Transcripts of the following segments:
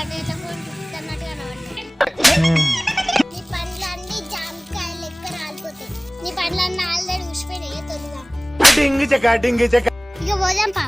నీ పండ్లన్నీ జామకాయ లెక్క రాలిపోతాయి. నీ పండ్లన్నీ ఆల్రెడీ ఉసిపోయినాయి తొలిగా. ఇక పోదాం పా.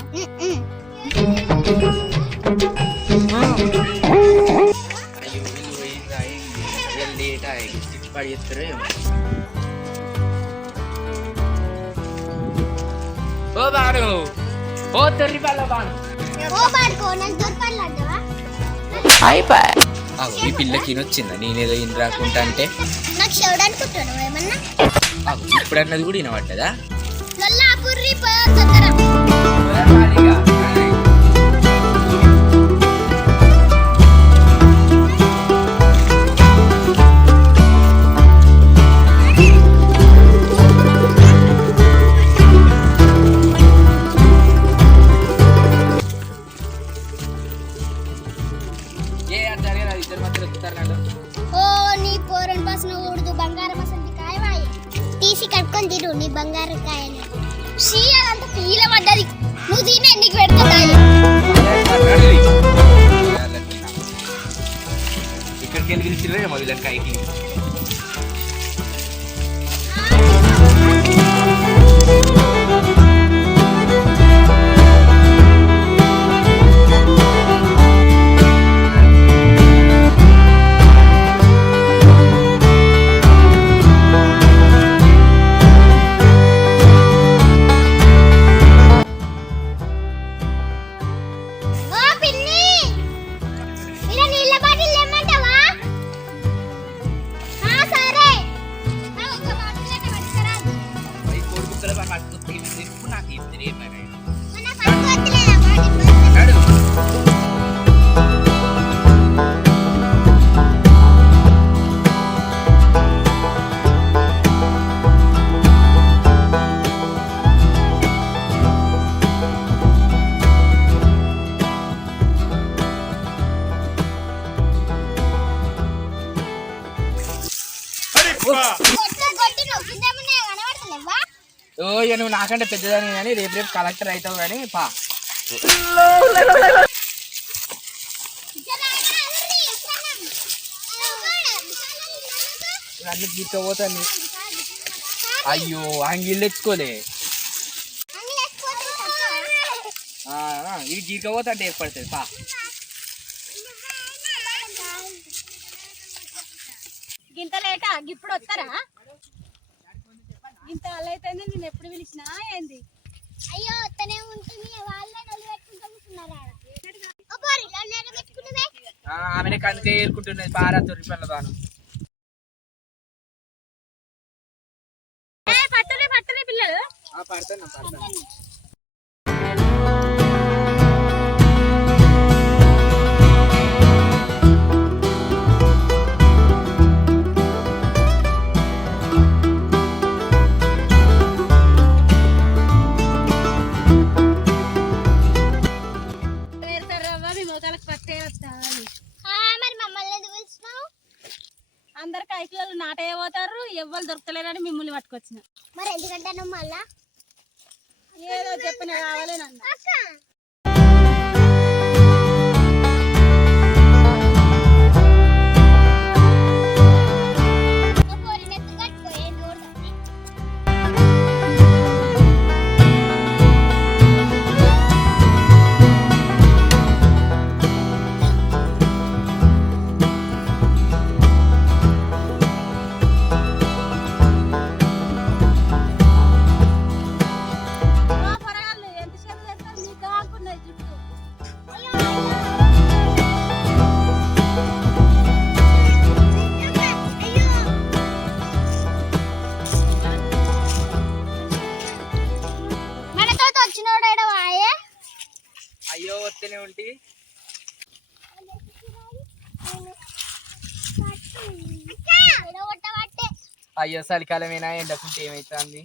ఈ పిల్లకి వచ్చిందా నేనేదో ఇన్ రాకుంటా అంటే నాకు చెవుడు అనుకుంటాను ఏమన్నా. ఇప్పుడు అన్నది కూడా వినబడ్డదా? తీసి కట్టుకొని తిరు నీ బంగారు కాయని. అదంతా పీల పడ్డది. నువ్వు తినే నీకు పెడతాయి. ఇక్కడికి వెళ్ళి పిలిచిరేమో వీళ్ళకి కాయకి. నువ్వు నాకంటే పెద్దదాని కానీ రేపు రేపు కలెక్టర్ అవుతావు కానీ పా. అన్ని గీకపోతాను. అయ్యో అంగిళ్ళు తెచ్చుకోలే. ఇది గీకపోతా అంటే ఏర్పడుతుంది పా. గింత లేట ఇప్పుడు వస్తారా? ఇంత వాళ్ళైతే నేను ఎప్పుడు పిలిచినా ఏంది? అయ్యో వస్తనే ఉంటుంది. ఆమె అందుకే ఏరుకుంటున్నది పారా తొరి పనుల బాను. పట్టలే పిల్లలు పడతాను. అందరు కాయకులు నాటే పోతారు. ఎవ్వరు దొరకలేరని మిమ్మల్ని పట్టుకొచ్చిన. మరి ఎందుకంటే నువ్వు మళ్ళా ఏదో చెప్పిన కావాలి నన్ను. అయ్యో వస్తేనే ఉంటే అయ్యో చలికాలమేనా ఎండకుంటే ఏమైతుంది?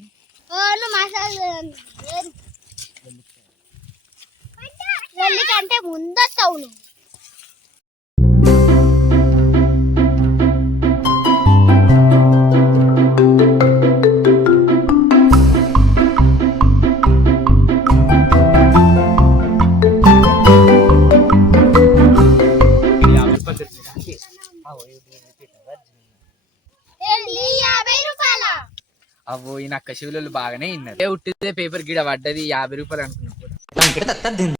కంటే ముందొస్తావు నువ్వు. ఏంది 50 రూపాయల అవ్వో ఈ నక్క శివులు బాగానే ఇన్నారు ఉట్టిదే పేపర్ గిడ పడ్డది 50 రూపాయలు అనుకున్నాను.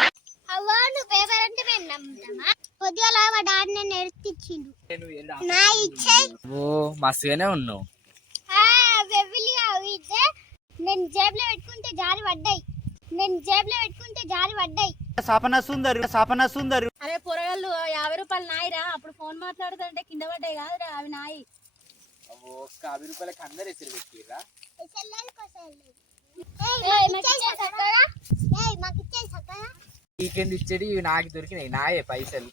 అవ్వో నువ్వు పేపర్ అంటే మేము నమ్ముతామా? పొద్దుగాల మా డాడీ నేను ఎత్తిచ్చిండు నా ఇచ్చేయి. ఓ మస్తుగానే ఉన్నావు. నేను జేబులో పెట్టుకుంటే జారి పడ్డాయి. సాపన సుందరు అరే పొరగాళ్ళు 50 రూపాయలు నాయిరా, అప్పుడు ఫోన్ మాట్లాడుతుంటే కింద పడ్డాయి కాదురా అవి నాయి. అవ్వో 50 రూపాయలకి అందరు ఎసురు పెట్టిర్రా. నీకెందుకు ఇచ్చేది ఇవి నాకు దొరికినాయి నాయే పైసలు.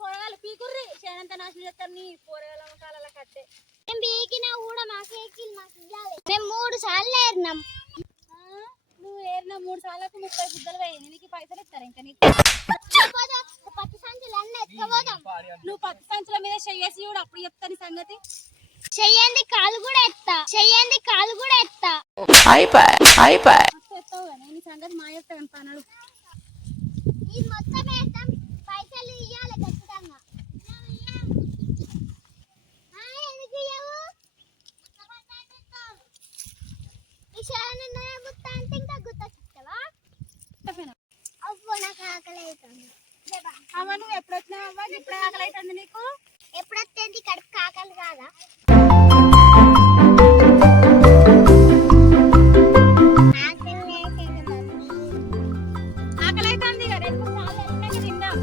పొరగాళ్ళు పీకుర్రి చేనంత నాశనం చేస్తారు నీ పొరగాళ్ళ ముఖాల కట్టే. మేము 3 సార్లు ఏరినాం. నువ్వు ఏరిన 3 సార్లకు 30 గుద్దలు పోయింది. నీకు పైసలు ఇస్తారు ఇంకా నీకు. పత్తి సంచులు అన్నీ ఎత్తుకుపోతాం. నువ్వు పత్తి సంచుల మీద చెయ్యేసి చూడు, అప్పుడు చెప్తాను సంగతి. చెయ్యంది కాలు కూడా ఎత్తా. మస్తు ఎత్తావు కదా, నేను ఈ సంగతి మా చెప్తాను పనులు. ఇది మొత్తం వేస్తాం. పైసలు ఇయ్యాలి ఖచ్చితంగా. ఎందుకు ఇయ్యవు? ఈ శాలన గుత్త అంటే ఇంకా గుత్త చెప్తావా? అవ్వ నాకు ఆకలి అవుతుంది. అమ్మ నువ్వు ఎప్పుడు వచ్చినావు అవ్వ? ఇప్పుడే ఆకలి అవుతుంది నీకు? ఎప్పుడు వస్తుంది కడుపు ఆకలి కాదా? ఆకలి అవుతుంది ఇక 2-3 సార్లు వెళ్ళినాక తిందాం.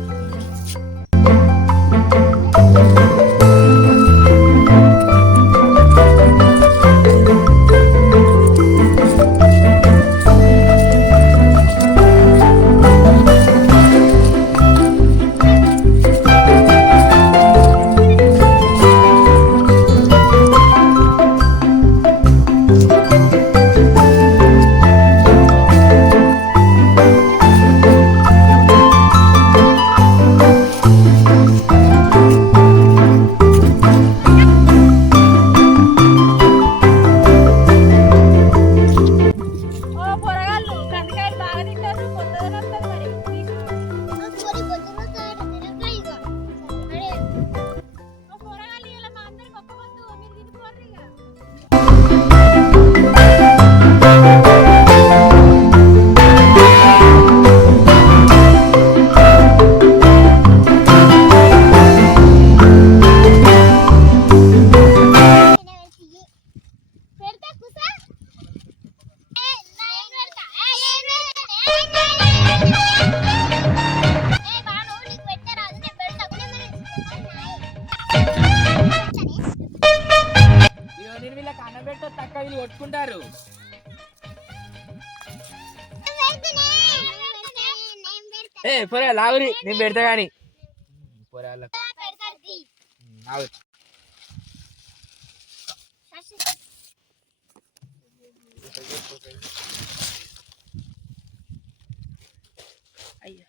కొట్టుకుంటారు. ఏ పొరా లాగురి నేను పెడతా గాని పొరాలకు అయ్యా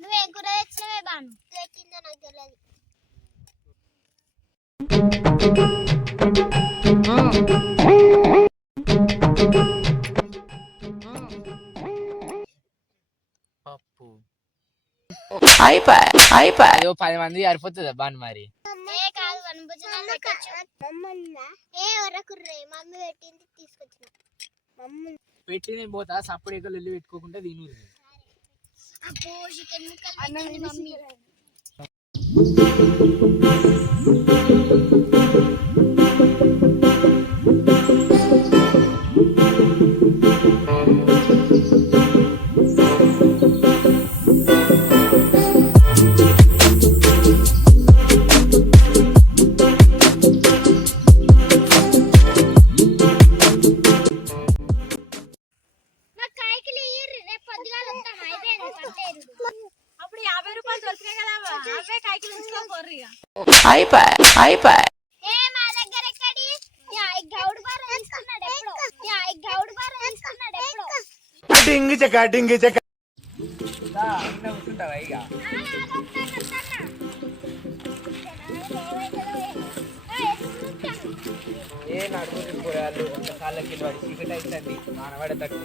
నువ్వేం కూర తెచ్చినవే బాను? తెచ్చిందో నాకు తెలియదు. పప్పు అయ్యో 10 మంది సరిపోతుంది బాను మరి. కాదు వనభోజనాలు మమ్మీ పెట్టింది తీసుకొచ్చిన పెట్టి నేను పోతా సప్పుడు ఎక్కడ వెళ్ళి పెట్టుకోకుండా తిను. అబ్బో చికెన్ ముక్కలు మమ్మీ. కూర్చుంటావా ఇక ఏ నడుపు పోయాలు ఒక కాళ్ళకి వాడి చీకటి అవుతుంది మానవాడ తక్కువ